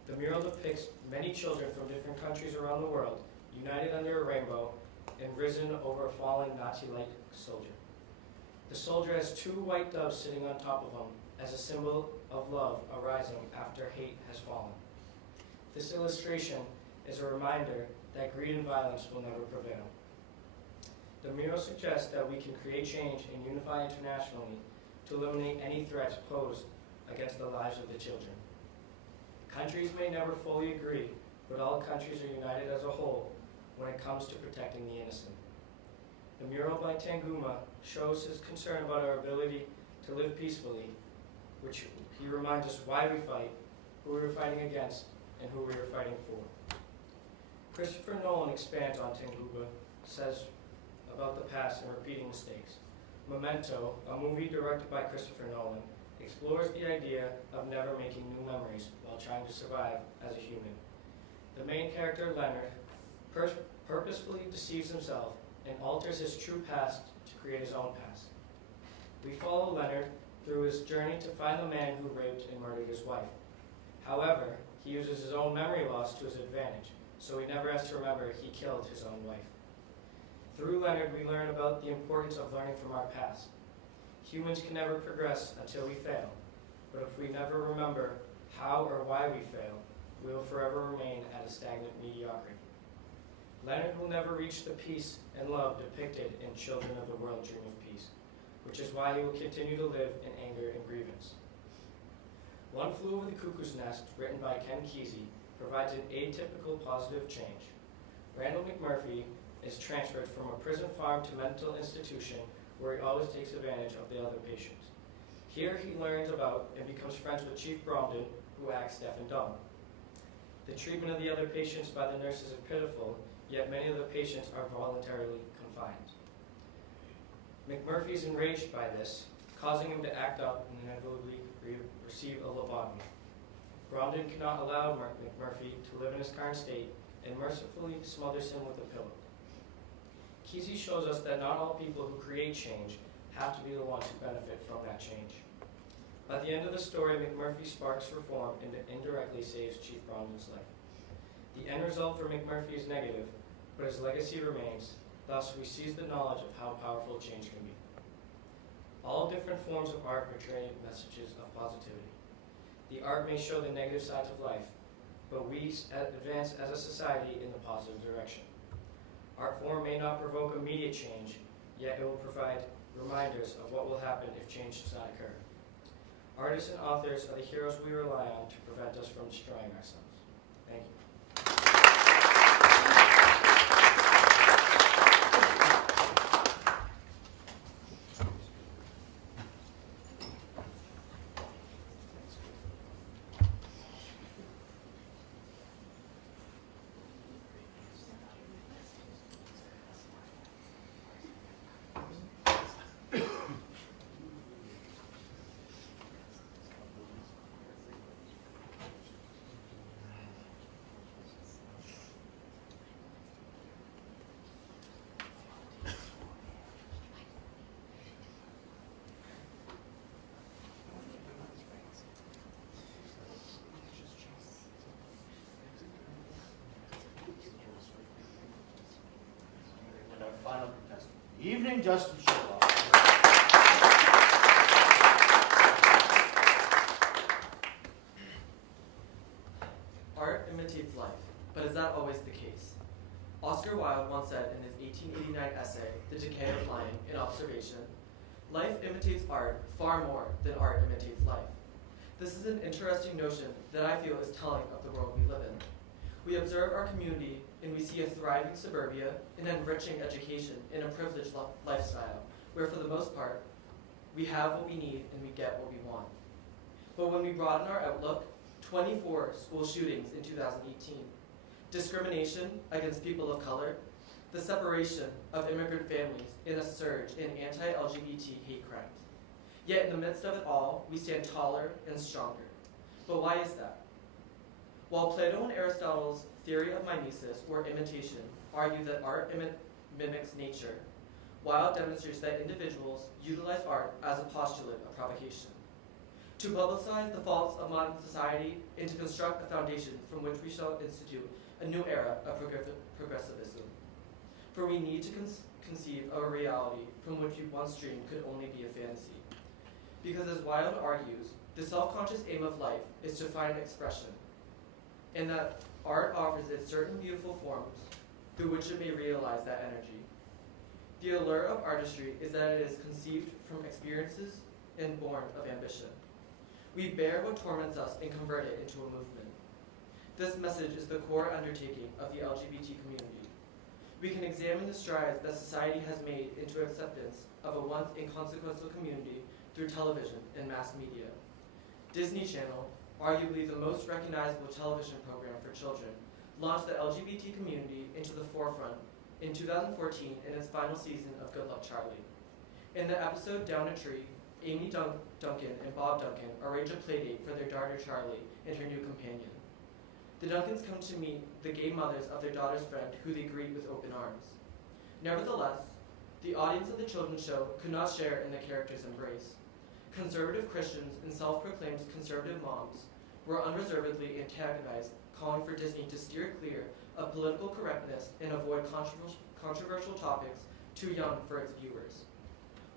The mural depicts many children from different countries around the world, united under a rainbow and risen over a fallen Nazi-like soldier. The soldier has two white doves sitting on top of him as a symbol of love arising after hate has fallen. This illustration is a reminder that greed and violence will never prevail. The mural suggests that we can create change and unify internationally to eliminate any threats posed against the lives of the children. Countries may never fully agree, but all countries are united as a whole when it comes to protecting the innocent. The mural by Tanguma shows his concern about our ability to live peacefully, which he reminds us why we fight, who we are fighting against, and who we are fighting for. Christopher Nolan expands on Tanguma, says about the past and repeating mistakes. Memento, a movie directed by Christopher Nolan, explores the idea of never making new memories while trying to survive as a human. The main character, Leonard, purposefully deceives himself and alters his true past to create his own past. We follow Leonard through his journey to find the man who raped and murdered his wife. However, he uses his own memory loss to his advantage, so he never has to remember he killed his own wife. Through Leonard, we learn about the importance of learning from our past. Humans can never progress until we fail, but if we never remember how or why we fail, we will forever remain at a stagnant mediocrity. Leonard will never reach the peace and love depicted in Children of the World Dream of Peace, which is why he will continue to live in anger and grievance. One Flew Over the Cuckoo's Nest, written by Ken Kesey, provides an atypical positive change. Randall McMurphy is transferred from a prison farm to mental institution where he always takes advantage of the other patients. Here he learns about and becomes friends with Chief Bromden, who acts deaf and dumb. The treatment of the other patients by the nurses is pitiful, yet many of the patients are voluntarily confined. McMurphy is enraged by this, causing him to act up and inevitably receive a lobotomy. Bromden cannot allow McMurphy to live in his current state and mercifully smothers him with a pillow. Kesey shows us that not all people who create change have to be the ones who benefit from that change. By the end of the story, McMurphy sparks reform and indirectly saves Chief Bromden's life. The end result for McMurphy is negative, but his legacy remains. Thus, we seize the knowledge of how powerful change can be. All different forms of art portray messages of positivity. The art may show the negative sides of life, but we advance as a society in the positive direction. Art form may not provoke immediate change, yet it will provide reminders of what will happen if change does not occur. Artists and authors are the heroes we rely on to prevent us from destroying ourselves. Thank you. And our final contestant of the evening, Justin Sherlock. Art imitates life, but is that always the case? Oscar Wilde once said in his 1889 essay, The Decay of Lying, in Observation, life imitates art far more than art imitates life. This is an interesting notion that I feel is telling of the world we live in. We observe our community and we see a thriving suburbia, an enriching education, and a privileged lifestyle, where for the most part, we have what we need and we get what we want. But when we broaden our outlook, 24 school shootings in 2018, discrimination against people of color, the separation of immigrant families, and a surge in anti-LGBT hate crimes. Yet in the midst of it all, we stand taller and stronger. But why is that? While Plato and Aristotle's theory of mimesis, or imitation, argue that art mimics nature, Wilde demonstrates that individuals utilize art as a postulate of provocation, to publicize the faults of modern society and to construct a foundation from which we shall institute a new era of progressivism. For we need to conceive of a reality from which we once dreamed could only be a fantasy. Because as Wilde argues, the self-conscious aim of life is to find expression, and that art offers it certain beautiful forms through which it may realize that energy. The allure of artistry is that it is conceived from experiences and born of ambition. We bear what torments us and convert it into a movement. This message is the core undertaking of the LGBT community. We can examine the strides that society has made into acceptance of a once inconsequential community through television and mass media. Disney Channel, arguably the most recognizable television program for children, launched the LGBT community into the forefront in 2014 in its final season of Good Luck Charlie. In the episode Down a Tree, Amy Duncan and Bob Duncan arrange a playdate for their daughter Charlie and her new companion. The Duncans come to meet the gay mothers of their daughter's friend, who they greet with open arms. Nevertheless, the audience of the children's show could not share in the characters' embrace. Conservative Christians and self-proclaimed conservative moms were unreservedly antagonized, calling for Disney to steer clear of political correctness and avoid controversial topics too young for its viewers.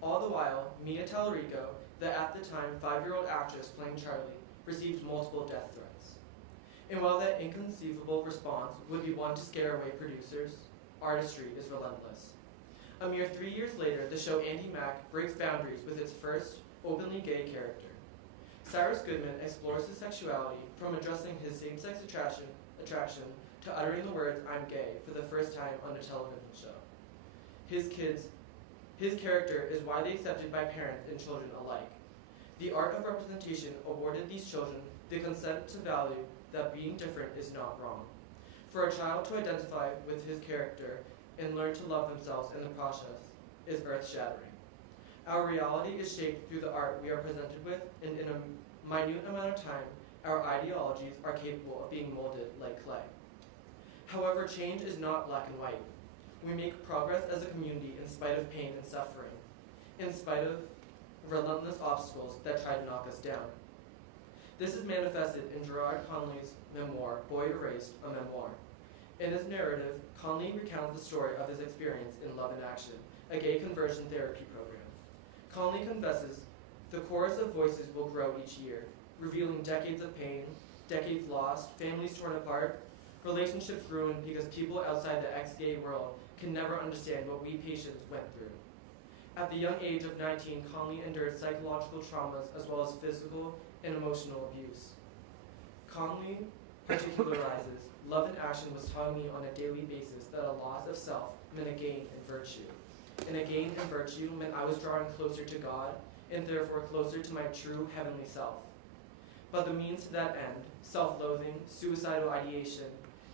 All the while, Mia Tallarico, the at the time 5-year-old actress playing Charlie, received multiple death threats. And while that inconceivable response would be one to scare away producers, artistry is relentless. A mere 3 years later, the show Andy Mack breaks boundaries with its first openly gay character. Cyrus Goodman explores his sexuality from addressing his same-sex attraction to uttering the words "I'm gay" for the first time on a television show. His character is widely accepted by parents and children alike. The art of representation awarded these children the consent to value that being different is not wrong. For a child to identify with his character and learn to love themselves in the process is earth-shattering. Our reality is shaped through the art we are presented with, and in a minute amount of time, our ideologies are capable of being molded like clay. However, change is not black and white. We make progress as a community in spite of pain and suffering, in spite of relentless obstacles that try to knock us down. This is manifested in Gerard Conley's memoir, Boy Erased, a Memoir. In his narrative, Conley recounts the story of his experience in Love in Action, a gay conversion therapy program. Conley confesses the chorus of voices will grow each year, revealing decades of pain, decades lost, families torn apart, relationships ruined because people outside the ex-gay world can never understand what we patients went through. At the young age of 19, Conley endured psychological traumas as well as physical and emotional abuse. Conley particularizes, Love in Action was telling me on a daily basis that a loss of self meant a gain in virtue. And a gain in virtue meant I was drawing closer to God, and therefore closer to my true heavenly self. But the means to that end, self-loathing, suicidal ideation,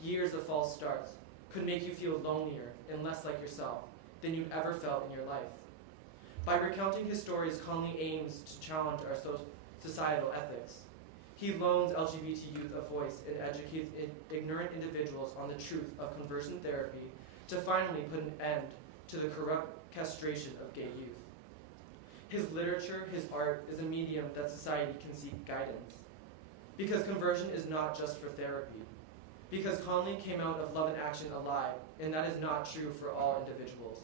years of false starts, could make you feel lonelier and less like yourself than you've ever felt in your life. By recounting his stories, Conley aims to challenge our societal ethics. He loans LGBT youth a voice and educates ignorant individuals on the truth of conversion therapy to finally put an end to the corrupt castration of gay youth. His literature, his art, is a medium that society can seek guidance. Because conversion is not just for therapy. Because Conley came out of Love in Action alive, and that is not true for all individuals.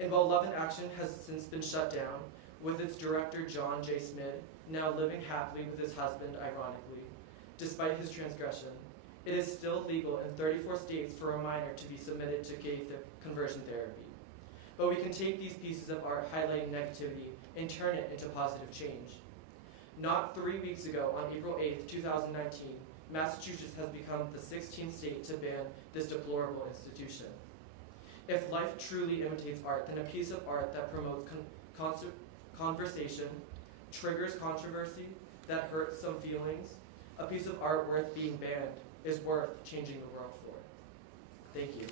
And while Love in Action has since been shut down, with its director John J. Smith now living happily with his husband, ironically, despite his transgression, it is still legal in 34 states for a minor to be submitted to gay conversion therapy. But we can take these pieces of art highlighting negativity and turn it into positive change. Not 3 weeks ago, on April 8th, 2019, Massachusetts has become the 16th state to ban this deplorable institution. If life truly imitates art, then a piece of art that promotes conversation, triggers controversy, that hurts some feelings, a piece of art worth being banned is worth changing the world for. Thank you.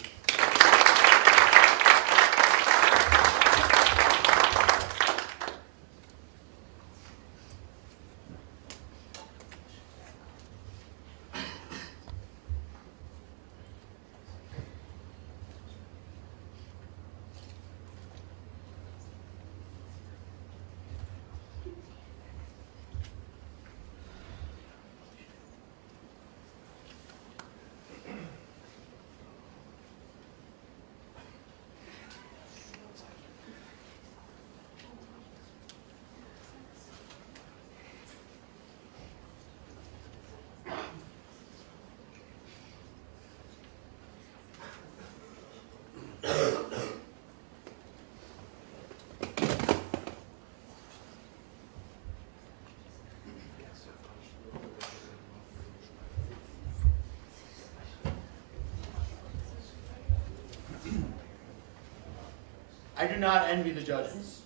I do not envy the judges.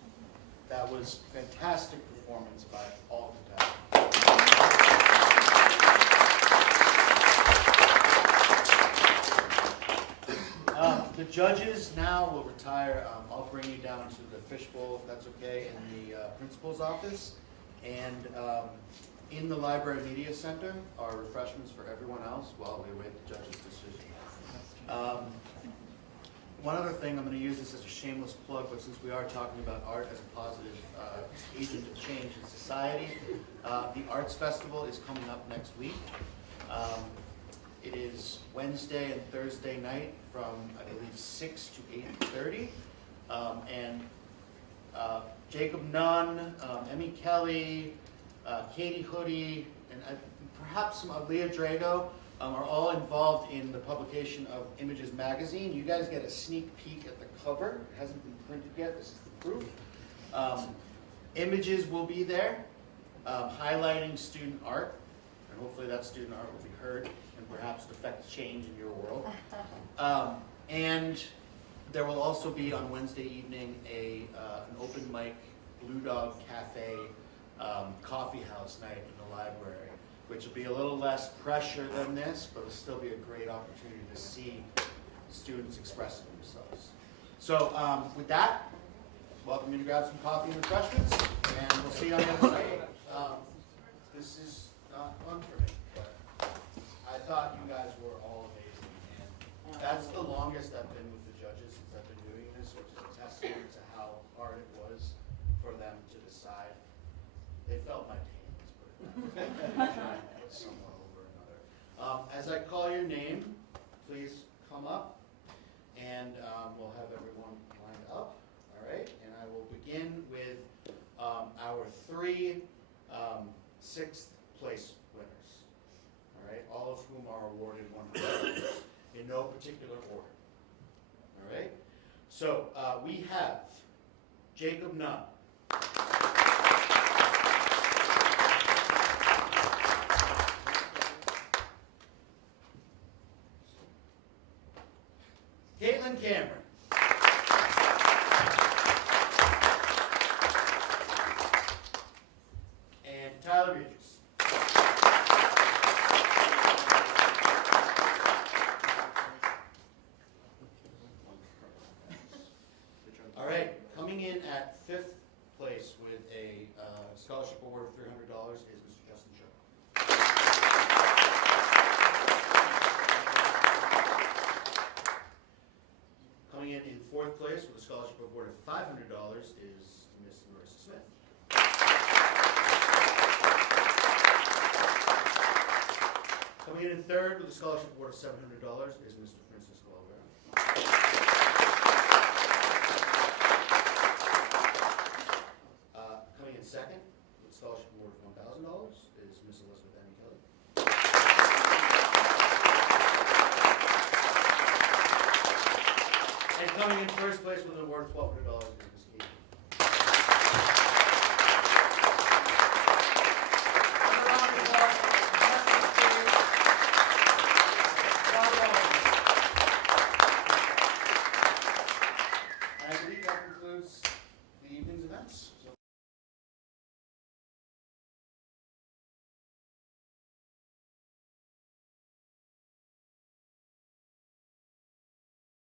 That was fantastic performance by all contestants. The judges now will retire. I'll bring you down to the fishbowl, if that's okay, in the principal's office. And in the Library Media Center are refreshments for everyone else while we await the judge's decision. One other thing, I'm going to use this as a shameless plug, but since we are talking about art as a positive agent of change in society, the Arts Festival is coming up next week. It is Wednesday and Thursday night from, I believe, 6 to 8:30. And Jacob Nunn, Emmy Kelly, Katie Hoodie, and perhaps some Leah Drago are all involved in the publication of Images magazine. You guys get a sneak peek at the cover. It hasn't been printed yet. This is the proof. Images will be there, highlighting student art, and hopefully that student art will be heard and perhaps affect change in your world. And there will also be on Wednesday evening an open mic Blue Dog Cafe coffee house night in the library, which will be a little less pressure than this, but it'll still be a great opportunity to see students expressing themselves. So with that, welcome you to grab some coffee and refreshments, and we'll see you on the other side. This is not fun for me, but I thought you guys were all amazing, and that's the longest I've been with the judges since I've been doing this, which is a testament to how hard it was for them to decide. They felt my pain, let's put it that way. Somewhat over another. As I call your name, please come up, and we'll have everyone lined up. All right, and I will begin with our three sixth place winners. All right, all of whom are awarded $100 in no particular order. All right, so we have Jacob Nunn. Kaitlyn Cameron. And Tyler Bridges. All right, coming in at fifth place with a scholarship award of $300 is Mr. Justin Show. Coming in fourth place with a scholarship award of $500 is Miss Marissa Smith. Coming in third with a scholarship award of $700 is Mr. Francisco Alvera. Coming in second with a scholarship award of $1,000 is Miss Elizabeth Annie Kelly. And coming in first place with an award of $1,200 is